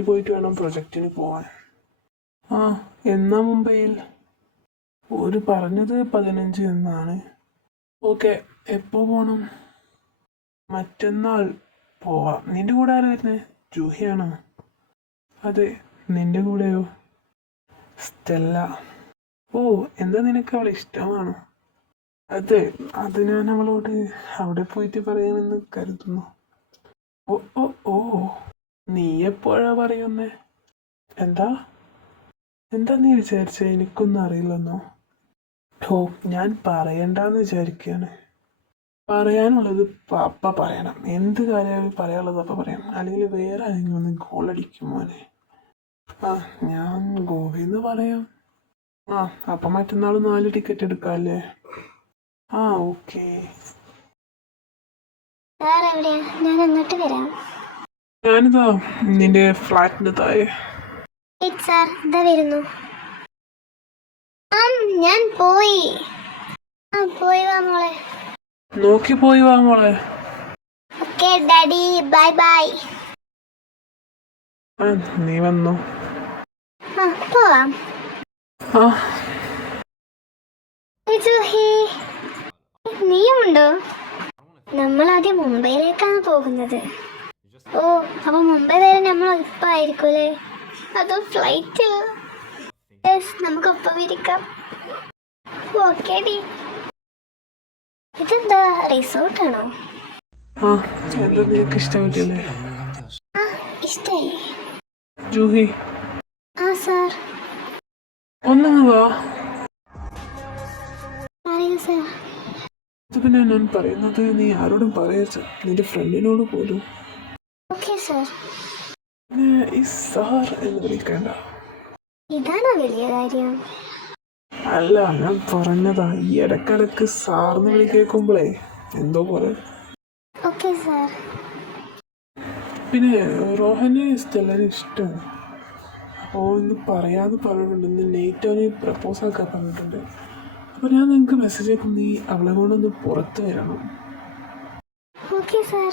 മുംബൈയിൽ പോയിട്ട് വേണം പ്രൊജക്റ്റിന് പോവാൻ. ആ, എന്നാ മുംബൈയിൽ? ഒരു പറഞ്ഞത് 15 എന്നാണ്. ഓക്കെ, എപ്പോൾ പോകണം? മറ്റന്നാൾ പോവാം. നിന്റെ കൂടെ ആരാ വരുന്നത്? ജൂഹിയാണോ? അതെ. നിന്റെ കൂടെയോ? സ്റ്റെല്ല. ഓ, എന്താ നിനക്ക് അവളെ ഇഷ്ടമാണോ? അതെ, അത് ഞാൻ അവളോട് അവിടെ പോയിട്ട് പറയാമെന്ന് കരുതുന്നു. ഓ ഓ ഓ, നീ എപ്പോഴാ പറയുന്നേ? എന്താ എന്താ നീ വിചാരിച്ച എനിക്കൊന്നും അറിയില്ലെന്നോ? ഓ, ഞാൻ പറയണ്ടെന്ന് വിചാരിക്കുകയാണ്. പറയാനുള്ളത് അപ്പ പറയണം. എന്ത് കാര്യമായാലും പറയാനുള്ളത് അപ്പ പറയാം, അല്ലെങ്കിൽ വേറെ ആരെങ്കിലും ഒന്ന് ഗോളടിക്കും മോനെ. ആ, ഞാൻ ഗോവയെന്ന് പറയാം. ആ, അപ്പം മറ്റന്നാൾ 4 ടിക്കറ്റ് എടുക്കാമല്ലേ? ആ, ഓക്കെ. ഞാൻ അങ്ങോട്ട് വരാം. ഞാനിതാ നിന്റെ ഫ്ലാറ്റിന്റെ താഴെ. സാർ ഇതാ വരുന്നു. ഞാൻ പോയി. പോയി വാ മോളെ. നോക്കി പോയി വാ മോളെ. Okay daddy, bye bye. ആ, നീ വന്നോ? പോവാം. ആ, നീയുമുണ്ടോ? നമ്മൾ ആദ്യം മുംബൈയിലേക്കാണ് പോകുന്നത്. ഓ, അപ്പൊ മുംബൈ വരെ നമ്മൾ ഇപ്പം ആയിരിക്കും അല്ലേ? അതോ ഫ്ലൈറ്റിൽ? നമുക്കൊപ്പം ഇരിക്കാം. Okay D. ഇതെന്താ, റിസോർട്ടാണോ? ആ, എന്താ നിനക്ക് ഇഷ്ടപ്പെട്ടില്ലേ? ഇഷ്ടായി. ജൂഹി, സാർ. ഒന്നങ്ങ് വാ. പറയൂ സാർ. ഇത് പിന്നെ ഞാൻ പറയുന്നത് നീ ആരോടും പറയരുത്, നിന്റെ ഫ്രണ്ടിനോട് പോലും. Okay sir. ഈ സാർ എന്ന് വിളിക്കണ്ട. ഇതാണോ വലിയ കാര്യം? അല്ല, ഞാൻ പറഞ്ഞതാ, ഈ ഇടക്കിടക്ക് സാറിന് വിളി കേൾക്കുമ്പോഴേ എന്തോ പോലെ. Okay sir. പിന്നെ റോഹന് സ്റ്റെല്ലനെ ഇഷ്ടമാണ്. അപ്പോൾ ഇന്ന് പറയാതെ പറഞ്ഞിട്ടുണ്ട്, ഇന്ന് നൈറ്റ് അവന് പ്രപ്പോസ് ആക്കാൻ പറഞ്ഞിട്ടുണ്ട്. അപ്പോൾ ഞാൻ നിങ്ങൾക്ക് മെസ്സേജ് അയക്കും, നീ അവളെ കൊണ്ടൊന്ന് പുറത്ത് വരണം. Okay sir.